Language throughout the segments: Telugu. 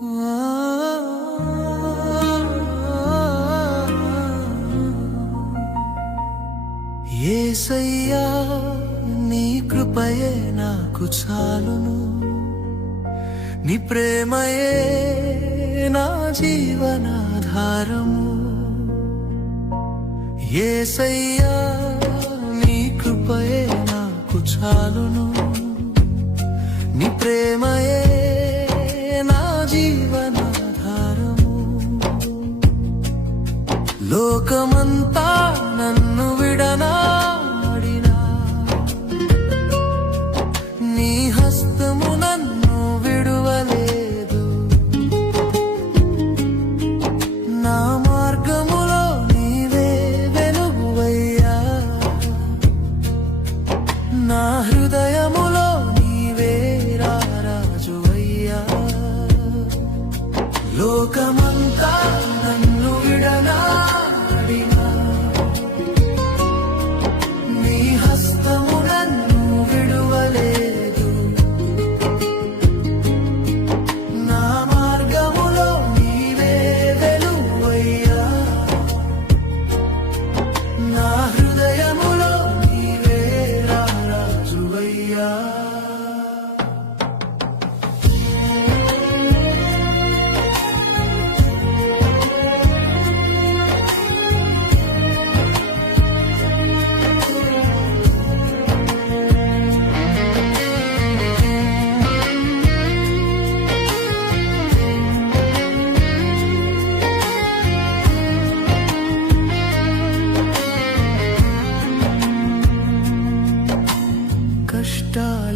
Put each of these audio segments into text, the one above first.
ఏసయ్యా నీ కృపయే నాకు చాలును. నీ ప్రేమయే నా జీవనాధారము. ఏసయ్యా నీ కృపయే నాకు చాలును. నీ ప్రేమయే లోకమంతా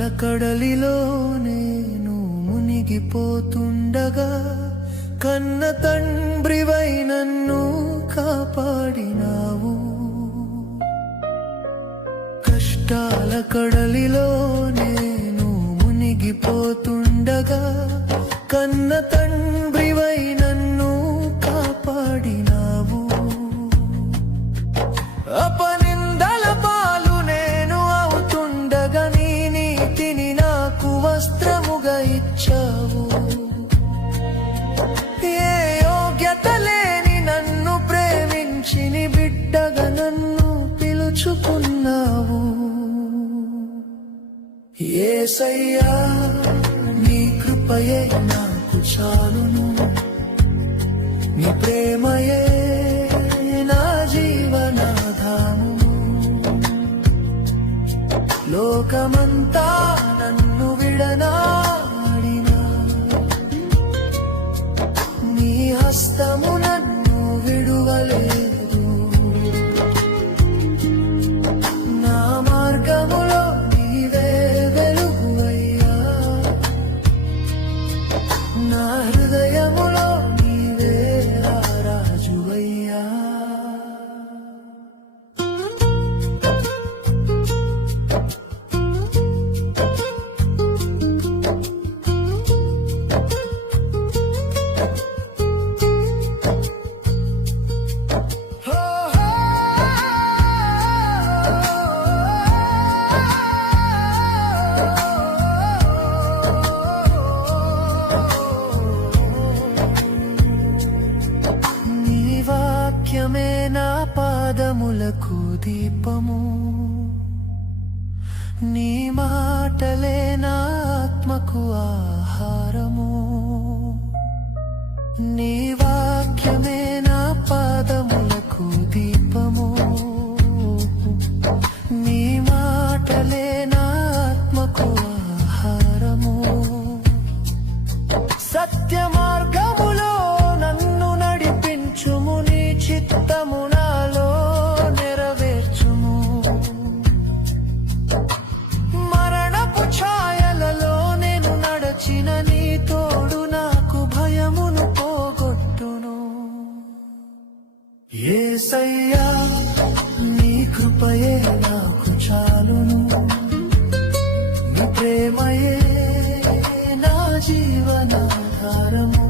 అలకడలిలో నేను మునిగిపోతుండగా కన్న తండ్రివై నన్ను కాపాడినావు. కష్టాల కడలిలో నేను మునిగిపోతుండగా కన్న తండ్రి పిలుచుకున్నావు ఏసయ్యా నీ కృపయే నాకు చాలును. నీ ప్రేమయే నా జీవనాధాము లోకమంతా నా పాదములకు దీపము నీ మాటలే నా ఆత్మకు ఆహారము. నీ వాక్యమే కృపయే నాకు చాలును. నీ ప్రేమయే నా జీవనాధారము.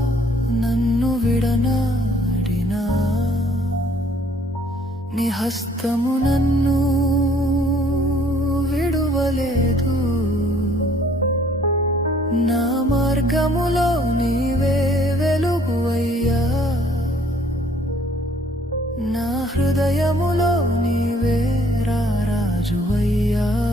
నన్ను విడనాడినా? నీ హస్తము నన్ను విడువలేదు. నా మార్గములో నీవే వెలుగువయ్యా. నా హృదయములో నీవే రారాజువయ్యా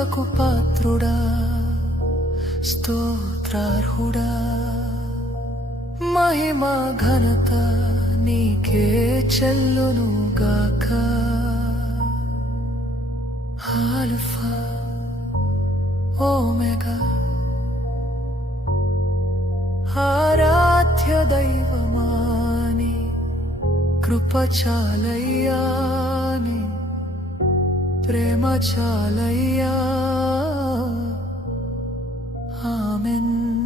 స్తుతులకు పాత్రుడా స్తోత్రార్హుడా. మహిమా ఘనత నీకే చెల్లును గాక ఆల్ఫా ఓమెగా. ఆరాధ్య దైవమాని కృపచాలయ్యా. ప్రేమ చాలయ్యా. ఆమెన్.